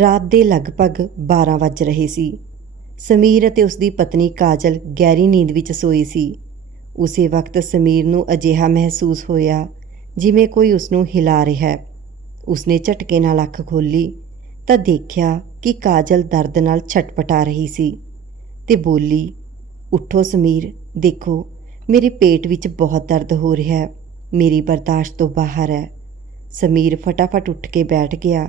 ਰਾਤ ਦੇ ਲਗਭਗ 12 ਵੱਜ ਰਹੇ ਸੀ। ਸਮੀਰ ਅਤੇ ਉਸ ਦੀ ਪਤਨੀ ਕਾਜਲ ਗਹਿਰੀ ਨੀਂਦ ਵਿੱਚ ਸੋਈ ਸੀ। ਉਸੇ ਵਕਤ ਸਮੀਰ ਨੂੰ ਅਜਿਹਾ ਮਹਿਸੂਸ ਹੋਇਆ ਜਿਵੇਂ ਕੋਈ ਉਸ ਨੂੰ ਹਿਲਾ ਰਿਹਾ ਹੈ। ਉਸਨੇ ਝਟਕੇ ਨਾਲ ਅੱਖ ਖੋਲੀ ਤਾਂ ਦੇਖਿਆ ਕਿ ਕਾਜਲ ਦਰਦ ਨਾਲ ਛਟਪਟਾ ਰਹੀ ਸੀ ਤੇ ਬੋਲੀ, ਉੱਠੋ ਸਮੀਰ, ਦੇਖੋ, ਮੇਰੇ ਪੇਟ ਵਿੱਚ ਬਹੁਤ ਦਰਦ ਹੋ ਰਿਹਾ ਹੈ। ਮੇਰੀ ਬਰਦਾਸ਼ਤ ਤੋਂ ਬਾਹਰ ਹੈ। ਸਮੀਰ ਫਟਾਫਟ ਉੱਠ ਕੇ ਬੈਠ ਗਿਆ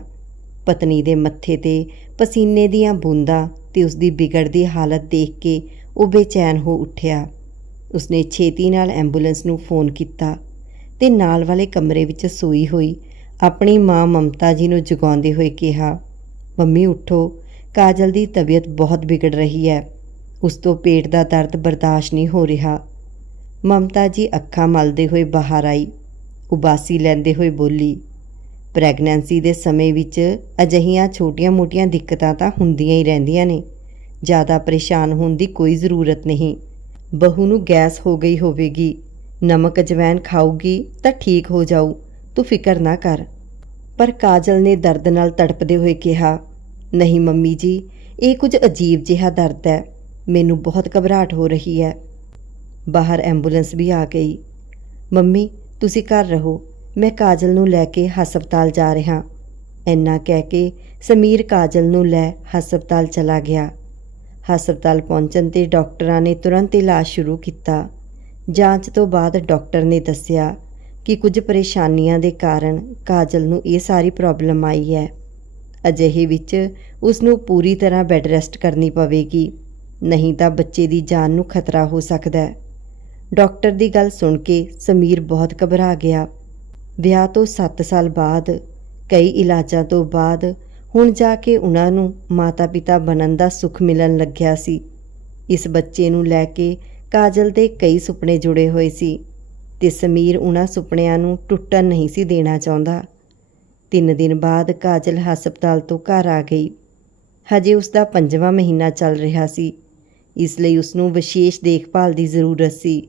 ਪਤਨੀ ਦੇ ਮੱਥੇ ਤੇ ਪਸੀਨੇ ਦੀਆਂ ਬੂੰਦਾਂ ਤੇ ਉਸ ਦੀ ਵਿਗੜਦੀ ਹਾਲਤ ਦੇਖ ਕੇ ਉਹ ਬੇਚੈਨ ਹੋ ਉੱਠਿਆ। ਉਸਨੇ ਛੇਤੀ ਨਾਲ ਐਂਬੂਲੈਂਸ ਨੂੰ ਫੋਨ ਕੀਤਾ ਤੇ ਨਾਲ ਵਾਲੇ ਕਮਰੇ ਵਿੱਚ ਸੋਈ ਹੋਈ ਆਪਣੀ ਮਾਂ ਮਮਤਾ ਜੀ ਨੂੰ ਜਗਾਉਂਦੇ ਹੋਏ ਕਿਹਾ, ਮੰਮੀ, ਉੱਠੋ। ਕਾਜਲ ਦੀ ਤਬੀਅਤ ਬਹੁਤ ਵਿਗੜ ਰਹੀ ਹੈ। ਉਸ ਤੋਂ ਪੇਟ ਦਾ ਦਰਦ ਬਰਦਾਸ਼ਤ ਨਹੀਂ ਹੋ ਰਿਹਾ। ਮਮਤਾ ਜੀ ਅੱਖਾਂ ਮਲਦੇ ਹੋਏ ਬਾਹਰ ਆਈ। ਉਬਾਸੀ ਲੈਂਦੇ ਹੋਏ ਬੋਲੀ ਪ੍ਰੈਗਨੈਂਸੀ ਦੇ ਸਮੇਂ ਵਿੱਚ ਅਜਿਹੀਆਂ ਛੋਟੀਆਂ-ਮੋਟੀਆਂ ਦਿੱਕਤਾਂ ਤਾਂ ਹੁੰਦੀਆਂ ਹੀ ਰਹਿੰਦੀਆਂ ਨੇ। ਜ਼ਿਆਦਾ ਪਰੇਸ਼ਾਨ ਹੋਣ ਦੀ ਕੋਈ ਜ਼ਰੂਰਤ ਨਹੀਂ। ਬਹੂ ਨੂੰ ਗੈਸ ਹੋ ਗਈ ਹੋਵੇਗੀ। ਨਮਕ ਅਜਵੈਨ ਖਾਊਗੀ ਤਾਂ ਠੀਕ ਹੋ ਜਾਊ। ਤੂੰ ਫਿਕਰ ਨਾ ਕਰ। ਪਰ ਕਾਜਲ ਨੇ ਦਰਦ ਨਾਲ ਤੜਪਦੇ ਹੋਏ ਕਿਹਾ, ਨਹੀਂ ਮੰਮੀ ਜੀ, ਇਹ ਕੁਝ ਅਜੀਬ ਜਿਹਾ ਦਰਦ ਹੈ। ਮੈਨੂੰ ਬਹੁਤ ਘਬਰਾਹਟ ਹੋ ਰਹੀ ਹੈ। ਬਾਹਰ ਐਂਬੂਲੈਂਸ ਵੀ ਆ ਗਈ। ਮੰਮੀ, ਤੁਸੀਂ ਘਰ ਰਹੋ। ਮੈਂ ਕਾਜਲ ਨੂੰ ਲੈ ਕੇ ਹਸਪਤਾਲ ਜਾ ਰਿਹਾ। ਇੰਨਾ ਕਹਿ ਕੇ ਸਮੀਰ ਕਾਜਲ ਨੂੰ ਲੈ ਹਸਪਤਾਲ ਚਲਾ ਗਿਆ। ਹਸਪਤਾਲ ਪਹੁੰਚਣ ਤੇ ਡਾਕਟਰਾਂ ਨੇ ਤੁਰੰਤ ਇਲਾਜ ਸ਼ੁਰੂ ਕੀਤਾ। ਜਾਂਚ ਤੋਂ ਬਾਅਦ ਡਾਕਟਰ ਨੇ ਦੱਸਿਆ ਕਿ ਕੁਝ ਪਰੇਸ਼ਾਨੀਆਂ ਦੇ ਕਾਰਨ ਕਾਜਲ ਨੂੰ ਇਹ ਸਾਰੀ ਪ੍ਰੋਬਲਮ ਆਈ ਹੈ। ਅਜਿਹੇ ਵਿੱਚ ਉਸ ਨੂੰ ਪੂਰੀ ਤਰ੍ਹਾਂ ਬੈੱਡ ਰੈਸਟ ਕਰਨੀ ਪਵੇਗੀ, ਨਹੀਂ ਤਾਂ ਬੱਚੇ ਦੀ ਜਾਨ ਨੂੰ ਖਤਰਾ ਹੋ ਸਕਦਾ ਹੈ। ਡਾਕਟਰ ਦੀ ਗੱਲ ਸੁਣ ਕੇ ਸਮੀਰ ਬਹੁਤ ਘਬਰਾ ਗਿਆ। ਵਿਆਹ ਤੋਂ 7 ਸਾਲ ਬਾਅਦ, ਕਈ ਇਲਾਜਾਂ ਤੋਂ ਬਾਅਦ ਹੁਣ ਜਾ ਕੇ ਉਹਨਾਂ ਨੂੰ ਮਾਤਾ-ਪਿਤਾ ਬਣਨ ਦਾ ਸੁੱਖ ਮਿਲਣ ਲੱਗਿਆ ਸੀ। ਇਸ ਬੱਚੇ ਨੂੰ ਲੈ ਕੇ ਕਾਜਲ ਦੇ ਕਈ ਸੁਪਨੇ ਜੁੜੇ ਹੋਏ ਸੀ ਤੇ ਸਮੀਰ ਉਹਨਾਂ ਸੁਪਨਿਆਂ ਨੂੰ ਟੁੱਟਣ ਨਹੀਂ ਸੀ ਦੇਣਾ ਚਾਹੁੰਦਾ। ਤਿੰਨ ਦਿਨ ਬਾਅਦ ਕਾਜਲ ਹਸਪਤਾਲ ਤੋਂ ਘਰ ਆ ਗਈ। ਹਜੇ ਉਸ ਦਾ ਪੰਜਵਾਂ ਮਹੀਨਾ ਚੱਲ ਰਿਹਾ ਸੀ। ਇਸ ਲਈ ਉਸ ਨੂੰ ਵਿਸ਼ੇਸ਼ ਦੇਖਭਾਲ ਦੀ ਜ਼ਰੂਰਤ ਸੀ।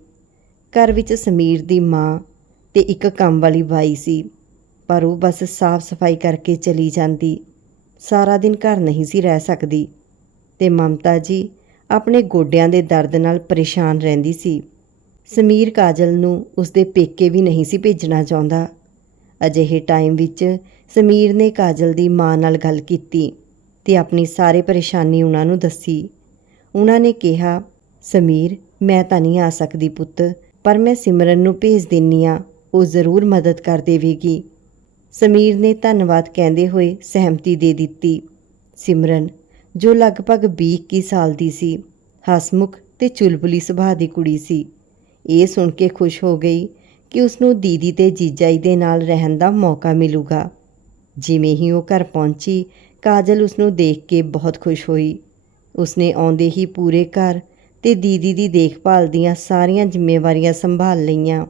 ਘਰ ਵਿੱਚ ਸਮੀਰ ਦੀ ਮਾਂ ਤੇ ਇੱਕ ਕੰਮ ਵਾਲੀ ਬਾਈ ਸੀ, ਪਰ ਉਹ ਬਸ ਸਾਫ਼ ਸਫ਼ਾਈ ਕਰਕੇ ਚਲੀ ਜਾਂਦੀ। ਸਾਰਾ ਦਿਨ ਘਰ ਨਹੀਂ ਸੀ ਰਹਿ ਸਕਦੀ ਤੇ ਮਮਤਾ ਜੀ ਆਪਣੇ ਗੋਡਿਆਂ ਦੇ ਦਰਦ ਨਾਲ ਪਰੇਸ਼ਾਨ ਰਹਿੰਦੀ ਸੀ। ਸਮੀਰ ਕਾਜਲ ਨੂੰ ਉਸਦੇ ਪੇਕੇ ਵੀ ਨਹੀਂ ਸੀ ਭੇਜਣਾ ਚਾਹੁੰਦਾ। ਅਜਿਹੇ ਟਾਈਮ ਵਿੱਚ ਸਮੀਰ ਨੇ ਕਾਜਲ ਦੀ ਮਾਂ ਨਾਲ ਗੱਲ ਕੀਤੀ ਤੇ ਆਪਣੀ ਸਾਰੇ ਪਰੇਸ਼ਾਨੀ ਉਹਨਾਂ ਨੂੰ ਦੱਸੀ। ਉਹਨਾਂ ਨੇ ਕਿਹਾ, ਸਮੀਰ, ਮੈਂ ਤਾਂ ਨਹੀਂ ਆ ਸਕਦੀ ਪੁੱਤ, ਪਰ ਮੈਂ ਸਿਮਰਨ ਨੂੰ ਭੇਜ ਦਿੰਨੀ ਆ। ਉਹ ਜ਼ਰੂਰ ਮਦਦ ਕਰ ਦੇਵੇਗੀ। ਸਮੀਰ ਨੇ ਧੰਨਵਾਦ ਕਹਿੰਦੇ ਹੋਏ ਸਹਿਮਤੀ ਦੇ ਦਿੱਤੀ। ਸਿਮਰਨ, ਜੋ ਲਗਭਗ 20 ਸਾਲ ਦੀ ਸੀ, ਹਸਮੁਖ ਤੇ ਚੁਲਬੁਲੀ ਸੁਭਾਅ ਦੀ ਕੁੜੀ ਸੀ। ਇਹ ਸੁਣ ਕੇ ਖੁਸ਼ ਹੋ ਗਈ ਕਿ ਉਸ ਨੂੰ ਦੀਦੀ ਤੇ ਜੀਜਾਈ ਦੇ ਨਾਲ ਰਹਿਣ ਦਾ ਮੌਕਾ ਮਿਲੂਗਾ। ਜਿਵੇਂ ਹੀ ਉਹ ਘਰ ਪਹੁੰਚੀ, ਕਾਜਲ ਉਸ ਨੂੰ ਦੇਖ ਕੇ ਬਹੁਤ ਖੁਸ਼ ਹੋਈ। ਉਸਨੇ ਆਉਂਦੇ ਹੀ ਪੂਰੇ ਘਰ ਤੇ ਦੀਦੀ ਦੀ ਦੇਖਭਾਲ ਦੀਆਂ ਸਾਰੀਆਂ ਜ਼ਿੰਮੇਵਾਰੀਆਂ ਸੰਭਾਲ ਲਈਆਂ।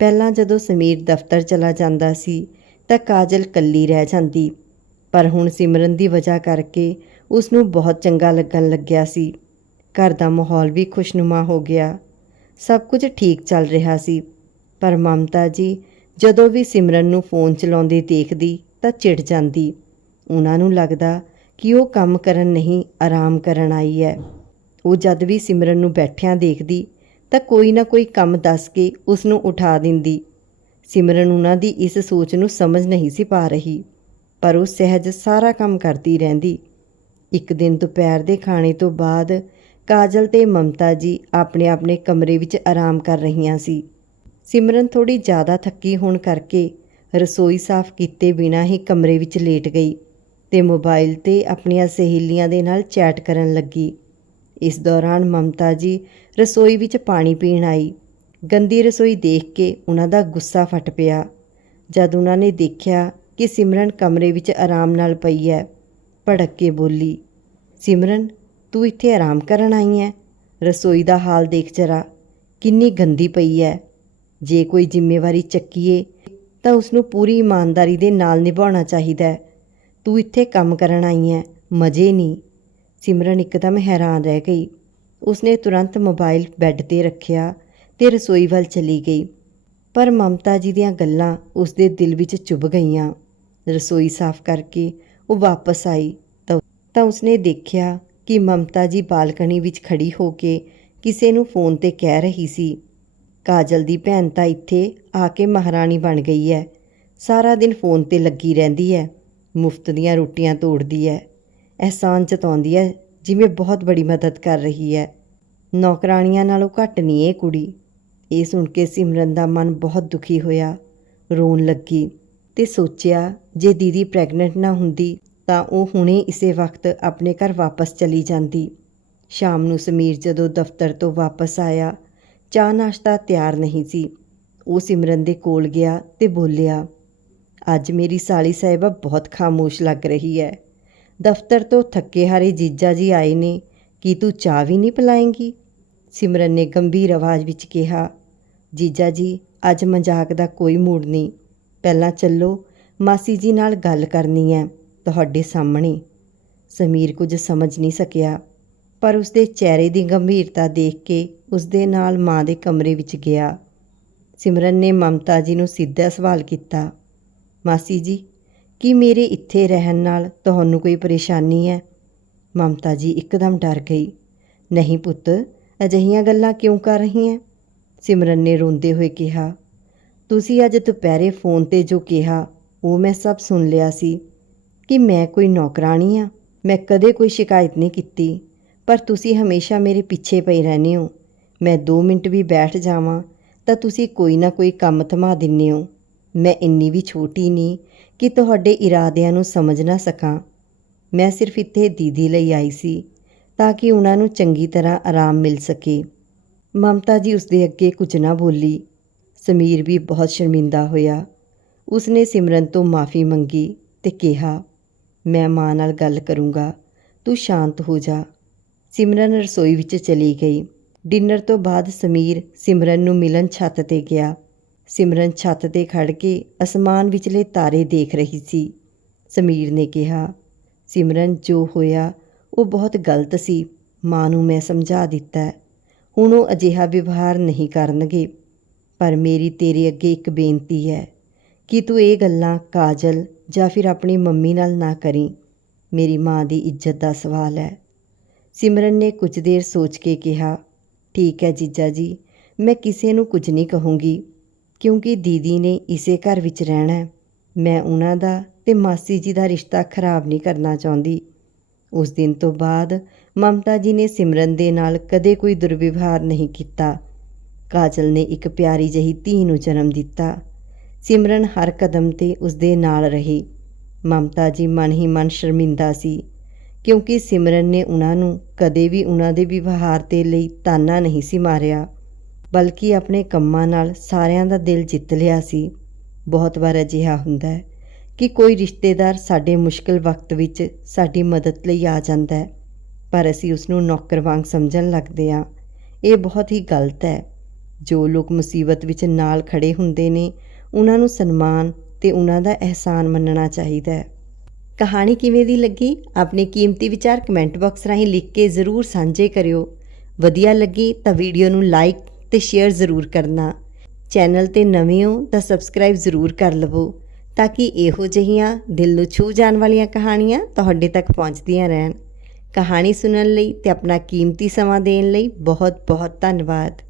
ਪਹਿਲਾਂ ਜਦੋਂ ਸਮੀਰ ਦਫ਼ਤਰ ਚਲਾ ਜਾਂਦਾ ਸੀ, ਤਾਂ ਕਾਜਲ ਕੱਲੀ ਰਹਿ ਜਾਂਦੀ। ਪਰ ਹੁਣ ਸਿਮਰਨ ਦੀ ਵਜ੍ਹਾ ਕਰਕੇ ਉਸ ਨੂੰ ਬਹੁਤ ਚੰਗਾ ਲੱਗਣ ਲੱਗਿਆ ਸੀ। ਘਰ ਦਾ ਮਾਹੌਲ ਵੀ ਖੁਸ਼ਨੁਮਾ ਹੋ ਗਿਆ। ਸਭ ਕੁਝ ਠੀਕ ਚੱਲ ਰਿਹਾ ਸੀ। ਪਰ ਮਮਤਾ ਜੀ ਜਦੋਂ ਵੀ ਸਿਮਰਨ ਨੂੰ ਫੋਨ ਚਲਾਉਂਦੇ ਦੇਖਦੀ ਤਾਂ ਚਿੜ ਜਾਂਦੀ। ਉਹਨਾਂ ਨੂੰ ਲੱਗਦਾ ਕਿ ਉਹ ਕੰਮ ਕਰਨ ਨਹੀਂ, ਆਰਾਮ ਕਰਨ ਆਈ ਹੈ। ਉਹ ਜਦ ਵੀ ਸਿਮਰਨ ਨੂੰ ਬੈਠਿਆਂ ਦੇਖਦੀ ਤਾਂ ਕੋਈ ਨਾ ਕੋਈ ਕੰਮ ਦੱਸ ਕੇ ਉਸ ਨੂੰ ਉਠਾ ਦਿੰਦੀ। ਸਿਮਰਨ ਉਹਨਾਂ ਦੀ ਇਸ ਸੋਚ ਨੂੰ ਸਮਝ ਨਹੀਂ ਸੀ ਪਾ ਰਹੀ, ਪਰ ਉਹ ਸਹਿਜ ਸਾਰਾ ਕੰਮ ਕਰਦੀ ਰਹਿੰਦੀ। ਇੱਕ ਦਿਨ ਦੁਪਹਿਰ ਦੇ ਖਾਣੇ ਤੋਂ ਬਾਅਦ ਕਾਜਲ ਤੇ ਮਮਤਾ ਜੀ ਆਪਣੇ ਆਪਣੇ ਕਮਰੇ ਵਿੱਚ ਆਰਾਮ ਕਰ ਰਹੀਆਂ ਸੀ। ਸਿਮਰਨ ਥੋੜੀ ਜ਼ਿਆਦਾ ਥੱਕੀ ਹੋਣ ਕਰਕੇ ਰਸੋਈ ਸਾਫ਼ ਕੀਤੇ ਬਿਨਾਂ ਹੀ ਕਮਰੇ ਵਿੱਚ ਲੇਟ ਗਈ ਤੇ ਮੋਬਾਈਲ ਤੇ ਆਪਣੀਆਂ ਸਹੇਲੀਆਂ ਦੇ ਨਾਲ ਚੈਟ ਕਰਨ ਲੱਗੀ। ਇਸ ਦੌਰਾਨ ਮਮਤਾ ਜੀ ਰਸੋਈ ਵਿੱਚ ਪਾਣੀ ਪੀਣ ਆਈ। ਗੰਦੀ ਰਸੋਈ ਦੇਖ ਕੇ ਉਹਨਾਂ ਦਾ ਗੁੱਸਾ ਫਟ ਪਿਆ। ਜਦ ਉਹਨਾਂ ਨੇ ਦੇਖਿਆ ਕਿ ਸਿਮਰਨ ਕਮਰੇ ਵਿੱਚ ਆਰਾਮ ਨਾਲ ਪਈ ਹੈ, ਭੜਕ ਕੇ ਬੋਲੀ, ਸਿਮਰਨ, ਤੂੰ ਇੱਥੇ ਆਰਾਮ ਕਰਨ ਆਈ ਹੈ? ਰਸੋਈ ਦਾ ਹਾਲ ਦੇਖ ਜਰਾ। ਕਿੰਨੀ ਗੰਦੀ ਪਈ ਹੈ। ਜੇ ਕੋਈ ਜ਼ਿੰਮੇਵਾਰੀ ਚੱਕੀਏ, ਤਾਂ ਉਸ ਨੂੰ ਪੂਰੀ ਇਮਾਨਦਾਰੀ ਦੇ ਨਾਲ ਨਿਭਾਉਣਾ ਚਾਹੀਦਾ ਹੈ। ਤੂੰ ਇੱਥੇ ਕੰਮ ਕਰਨ ਆਈ ਹੈ, ਮਜ਼ੇ ਨਹੀਂ। ਸਿਮਰਨ ਇੱਕਦਮ ਹੈਰਾਨ ਰਹਿ ਗਈ। ਉਸਨੇ ਤੁਰੰਤ ਮੋਬਾਈਲ ਬੈੱਡ ਤੇ ਰੱਖਿਆ ਤੇ ਰਸੋਈ ਵੱਲ ਚਲੀ ਗਈ। ਪਰ ਮਮਤਾ ਜੀ ਦੀਆਂ ਗੱਲਾਂ ਉਸਦੇ ਦਿਲ ਵਿੱਚ ਚੁੱਭ ਗਈਆਂ। ਰਸੋਈ ਸਾਫ਼ ਕਰਕੇ ਉਹ ਵਾਪਸ ਆਈ ਤਾਂ ਤਾਂ ਉਸਨੇ ਦੇਖਿਆ ਕਿ ਮਮਤਾ ਜੀ ਬਾਲਕਨੀ ਵਿੱਚ ਖੜੀ ਹੋ ਕੇ ਕਿਸੇ ਨੂੰ ਫੋਨ ਤੇ ਕਹਿ ਰਹੀ ਸੀ, ਕਾਜਲ ਦੀ ਭੈਣ ਤਾਂ ਇੱਥੇ ਆ ਕੇ ਮਹਾਰਾਣੀ ਬਣ ਗਈ ਹੈ। ਸਾਰਾ ਦਿਨ ਫੋਨ ਤੇ ਲੱਗੀ ਰਹਿੰਦੀ ਹੈ। ਮੁਫਤ ਦੀਆਂ ਰੋਟੀਆਂ ਤੋੜਦੀ ਹੈ। ਅਹਿਸਾਨ ਜਤਾਉਂਦੀ ਹੈ, ਜਿਵੇਂ ਬਹੁਤ ਬੜੀ ਮਦਦ ਕਰ ਰਹੀ ਹੈ। ਨੌਕਰਾਣੀਆਂ ਨਾਲੋਂ ਘੱਟ ਨਹੀਂ ਇਹ ਕੁੜੀ। ਇਹ ਸੁਣ ਕੇ ਸਿਮਰਨ ਦਾ ਮਨ ਬਹੁਤ ਦੁਖੀ ਹੋਇਆ। ਰੋਣ ਲੱਗੀ ਤੇ ਸੋਚਿਆ, ਜੇ ਦੀਦੀ ਪ੍ਰੈਗਨੈਂਟ ਨਾ ਹੁੰਦੀ, ਤਾਂ ਉਹ ਹੁਣੇ ਇਸੇ ਵਕਤ ਆਪਣੇ ਘਰ ਵਾਪਸ ਚਲੀ ਜਾਂਦੀ। ਸ਼ਾਮ ਨੂੰ ਸਮੀਰ ਜਦੋਂ ਦਫ਼ਤਰ ਤੋਂ ਵਾਪਸ ਆਇਆ, ਚਾਹ ਨਾਸ਼ਤਾ ਤਿਆਰ ਨਹੀਂ ਸੀ। ਉਹ ਸਿਮਰਨ ਦੇ ਕੋਲ ਗਿਆ ਤੇ ਬੋਲਿਆ, ਅੱਜ ਮੇਰੀ ਸਾਲੀ ਸਾਹਿਬਾ ਬਹੁਤ ਖਾਮੋਸ਼ ਲੱਗ ਰਹੀ ਹੈ। ਦਫ਼ਤਰ ਤੋਂ ਥੱਕੇ ਹਾਰੇ ਜੀਜਾ ਜੀ ਆਏ ਨੇ, ਕੀ ਤੂੰ ਚਾਹ ਵੀ ਨਹੀਂ ਪਿਲਾਏਂਗੀ? ਸਿਮਰਨ ਨੇ ਗੰਭੀਰ ਆਵਾਜ਼ ਵਿੱਚ ਕਿਹਾ, ਜੀਜਾ ਜੀ, ਅੱਜ ਮਜ਼ਾਕ ਦਾ ਕੋਈ ਮੂਡ ਨਹੀਂ। ਪਹਿਲਾਂ ਚੱਲੋ, ਮਾਸੀ ਜੀ ਨਾਲ ਗੱਲ ਕਰਨੀ ਹੈ, ਤੁਹਾਡੇ ਸਾਹਮਣੇ। ਸਮੀਰ ਕੁਝ ਸਮਝ ਨਹੀਂ ਸਕਿਆ, ਪਰ ਉਸਦੇ ਚਿਹਰੇ ਦੀ ਗੰਭੀਰਤਾ ਦੇਖ ਕੇ ਉਸਦੇ ਨਾਲ ਮਾਂ ਦੇ ਕਮਰੇ ਵਿੱਚ ਗਿਆ। ਸਿਮਰਨ ਨੇ ਮਮਤਾ ਜੀ ਨੂੰ ਸਿੱਧਾ ਸਵਾਲ ਕੀਤਾ, ਮਾਸੀ ਜੀ ਕੀ ਮੇਰੇ ਇੱਥੇ ਰਹਿਣ ਨਾਲ ਤੁਹਾਨੂੰ ਕੋਈ ਪਰੇਸ਼ਾਨੀ ਹੈ? ਮਮਤਾ ਜੀ ਇੱਕਦਮ ਡਰ ਗਈ। ਨਹੀਂ ਪੁੱਤ, ਅਜਿਹੀਆਂ ਗੱਲਾਂ ਕਿਉਂ ਕਰ ਰਹੀ ਹੈ? ਸਿਮਰਨ ਨੇ ਰੋਂਦੇ ਹੋਏ ਕਿਹਾ, ਤੁਸੀਂ ਅੱਜ ਦੁਪਹਿਰੇ ਫੋਨ ਤੇ ਜੋ ਕਿਹਾ, ਉਹ ਮੈਂ ਸਭ ਸੁਣ ਲਿਆ ਸੀ ਕਿ ਮੈਂ ਕੋਈ ਨੌਕਰਾਨੀ ਆ ਮੈਂ ਕਦੇ ਕੋਈ ਸ਼ਿਕਾਇਤ ਨਹੀਂ ਕੀਤੀ, ਪਰ ਤੁਸੀਂ ਹਮੇਸ਼ਾ ਮੇਰੇ ਪਿੱਛੇ ਪਈ ਰਹਿੰਦੇ ਹੋ। ਮੈਂ 2 ਮਿੰਟ ਵੀ ਬੈਠ ਜਾਵਾਂ ਤਾਂ ਤੁਸੀਂ ਕੋਈ ਨਾ ਕੋਈ ਕੰਮ ਥਮਾ ਦਿੰਦੇ ਹੋ। ਮੈਂ ਇੰਨੀ ਵੀ ਛੋਟੀ ਨਹੀਂ ਕਿ ਤੁਹਾਡੇ ਇਰਾਦਿਆਂ ਨੂੰ ਸਮਝ ਨਾ ਸਕਾਂ। ਮੈਂ ਸਿਰਫ ਇੱਥੇ ਦੀਦੀ ਲਈ ਆਈ ਸੀ ਤਾਂ ਕਿ ਉਹਨਾਂ ਨੂੰ ਚੰਗੀ ਤਰ੍ਹਾਂ ਆਰਾਮ ਮਿਲ ਸਕੇ। ਮਮਤਾ ਜੀ ਉਸਦੇ ਅੱਗੇ ਕੁਝ ਨਾ ਬੋਲੀ। ਸਮੀਰ ਵੀ ਬਹੁਤ ਸ਼ਰਮਿੰਦਾ ਹੋਇਆ। ਉਸਨੇ ਸਿਮਰਨ ਤੋਂ ਮਾਫੀ ਮੰਗੀ ਤੇ ਕਿਹਾ, ਮੈਂ ਮਾਂ ਨਾਲ ਗੱਲ ਕਰੂੰਗਾ, ਤੂੰ ਸ਼ਾਂਤ ਹੋ ਜਾ। ਸਿਮਰਨ ਰਸੋਈ ਵਿੱਚ ਚਲੀ ਗਈ। ਡਿਨਰ ਤੋਂ ਬਾਅਦ ਸਮੀਰ ਸਿਮਰਨ ਨੂੰ ਮਿਲਣ ਛੱਤ ਤੇ ਗਿਆ। ਸਿਮਰਨ ਛੱਤ ਤੇ ਖੜ ਕੇ ਅਸਮਾਨ ਵਿਚਲੇ ਤਾਰੇ ਦੇਖ ਰਹੀ ਸੀ। ਸਮੀਰ ਨੇ ਕਿਹਾ, ਸਿਮਰਨ, ਜੋ ਹੋਇਆ, ਉਹ ਬਹੁਤ ਗਲਤ ਸੀ। ਮਾਂ ਨੂੰ ਮੈਂ ਸਮਝਾ ਦਿੱਤਾ ਹੁਣ ਉਹ ਅਜਿਹਾ ਵਿਵਹਾਰ ਨਹੀਂ ਕਰਨਗੇ। ਪਰ ਮੇਰੀ ਤੇਰੇ ਅੱਗੇ ਇੱਕ ਬੇਨਤੀ ਹੈ। ਕਿ ਤੂੰ ਇਹ ਗੱਲਾਂ ਕਾਜਲ ਜਾਂ ਫਿਰ ਆਪਣੀ ਮੰਮੀ ਨਾਲ ਨਾ ਕਰੀ? ਮੇਰੀ ਮਾਂ ਦੀ ਇੱਜ਼ਤ ਦਾ ਸਵਾਲ ਹੈ। ਸਿਮਰਨ ਨੇ ਕੁਝ ਦੇਰ ਸੋਚ ਕੇ ਕਿਹਾ, ਠੀਕ ਹੈ ਜੀਜਾ ਜੀ, ਮੈਂ ਕਿਸੇ ਨੂੰ ਕੁਝ ਨਹੀਂ ਕਹੂੰਗੀ। ਕਿਉਂਕਿ ਦੀਦੀ ਨੇ ਇਸੇ ਘਰ ਵਿੱਚ ਰਹਿਣਾ ਮੈਂ ਉਹਨਾਂ ਦਾ ਤੇ ਮਾਸੀ ਜੀ ਦਾ ਰਿਸ਼ਤਾ ਖਰਾਬ ਨਹੀਂ ਕਰਨਾ ਚਾਹੁੰਦੀ। ਉਸ ਦਿਨ ਤੋਂ ਬਾਅਦ ਮਮਤਾ ਜੀ ਨੇ ਸਿਮਰਨ ਦੇ ਨਾਲ ਕਦੇ ਕੋਈ ਦੁਰਵਿਵਹਾਰ ਨਹੀਂ ਕੀਤਾ। ਕਾਜਲ ਨੇ ਇੱਕ ਪਿਆਰੀ ਜਹੀ ਧੀ ਨੂੰ ਜਨਮ ਦਿੱਤਾ। ਸਿਮਰਨ ਹਰ ਕਦਮ ਤੇ ਉਸਦੇ ਨਾਲ ਰਹੀ। ਮਮਤਾ ਜੀ ਮਨ ਹੀ ਮਨ ਸ਼ਰਮਿੰਦਾ ਸੀ, ਕਿਉਂਕਿ ਸਿਮਰਨ ਨੇ ਉਹਨਾਂ ਨੂੰ ਕਦੇ ਵੀ ਉਹਨਾਂ ਦੇ ਵਿਵਹਾਰ ਦੇ ਲਈ ਤਾਨਾ ਨਹੀਂ ਸੀ ਮਾਰਿਆ। ਬਲਕਿ ਆਪਣੇ ਕੰਮਾਂ ਨਾਲ ਸਾਰਿਆਂ ਦਾ ਦਿਲ ਜਿੱਤ ਲਿਆ ਸੀ। ਬਹੁਤ ਵਾਰ ਅਜਿਹਾ ਹੁੰਦਾ ਹੈ ਕਿ ਕੋਈ ਰਿਸ਼ਤੇਦਾਰ ਸਾਡੇ ਮੁਸ਼ਕਲ ਵਕਤ ਵਿੱਚ ਸਾਡੀ ਮਦਦ ਲਈ ਆ ਜਾਂਦਾ ਹੈ, ਪਰ ਅਸੀਂ ਉਸ ਨੂੰ ਨੌਕਰ ਵਾਂਗ ਸਮਝਣ ਲੱਗਦੇ ਹਾਂ। ਇਹ ਬਹੁਤ ਹੀ ਗਲਤ ਹੈ। ਜੋ ਲੋਕ ਮੁਸੀਬਤ ਵਿੱਚ ਨਾਲ ਖੜੇ ਹੁੰਦੇ ਨੇ, ਉਹਨਾਂ ਨੂੰ ਸਨਮਾਨ ਤੇ ਉਹਨਾਂ ਦਾ ਅਹਿਸਾਨ ਮੰਨਣਾ ਚਾਹੀਦਾ ਹੈ। ਕਹਾਣੀ ਕਿਵੇਂ ਦੀ ਲੱਗੀ? ਆਪਣੇ ਕੀਮਤੀ ਵਿਚਾਰ ਕਮੈਂਟ ਬਾਕਸ ਰਾਹੀਂ ਲਿਖ ਕੇ ਜ਼ਰੂਰ ਸਾਂਝੇ ਕਰਿਓ। ਵਧੀਆ ਲੱਗੀ ਤਾਂ ਵੀਡੀਓ ਨੂੰ ਲਾਈਕ ਤੇ ਸ਼ੇਅਰ ਜ਼ਰੂਰ ਕਰਨਾ। ਚੈਨਲ ਤੇ ਨਵੇਂ ਹੋ ਤਾਂ ਸਬਸਕ੍ਰਾਈਬ ਜ਼ਰੂਰ ਕਰ ਲਵੋ, ਤਾਂ ਕਿ ਇਹੋ ਜਿਹੀਆਂ ਦਿਲ ਨੂੰ ਛੂ ਜਾਣ ਵਾਲੀਆਂ ਕਹਾਣੀਆਂ ਤੁਹਾਡੇ ਤੱਕ ਪਹੁੰਚਦੀਆਂ ਰਹਿਣ। ਕਹਾਣੀ ਸੁਣਨ ਲਈ ਤੇ ਆਪਣਾ ਕੀਮਤੀ ਸਮਾਂ ਦੇਣ ਲਈ ਬਹੁਤ ਬਹੁਤ ਧੰਨਵਾਦ।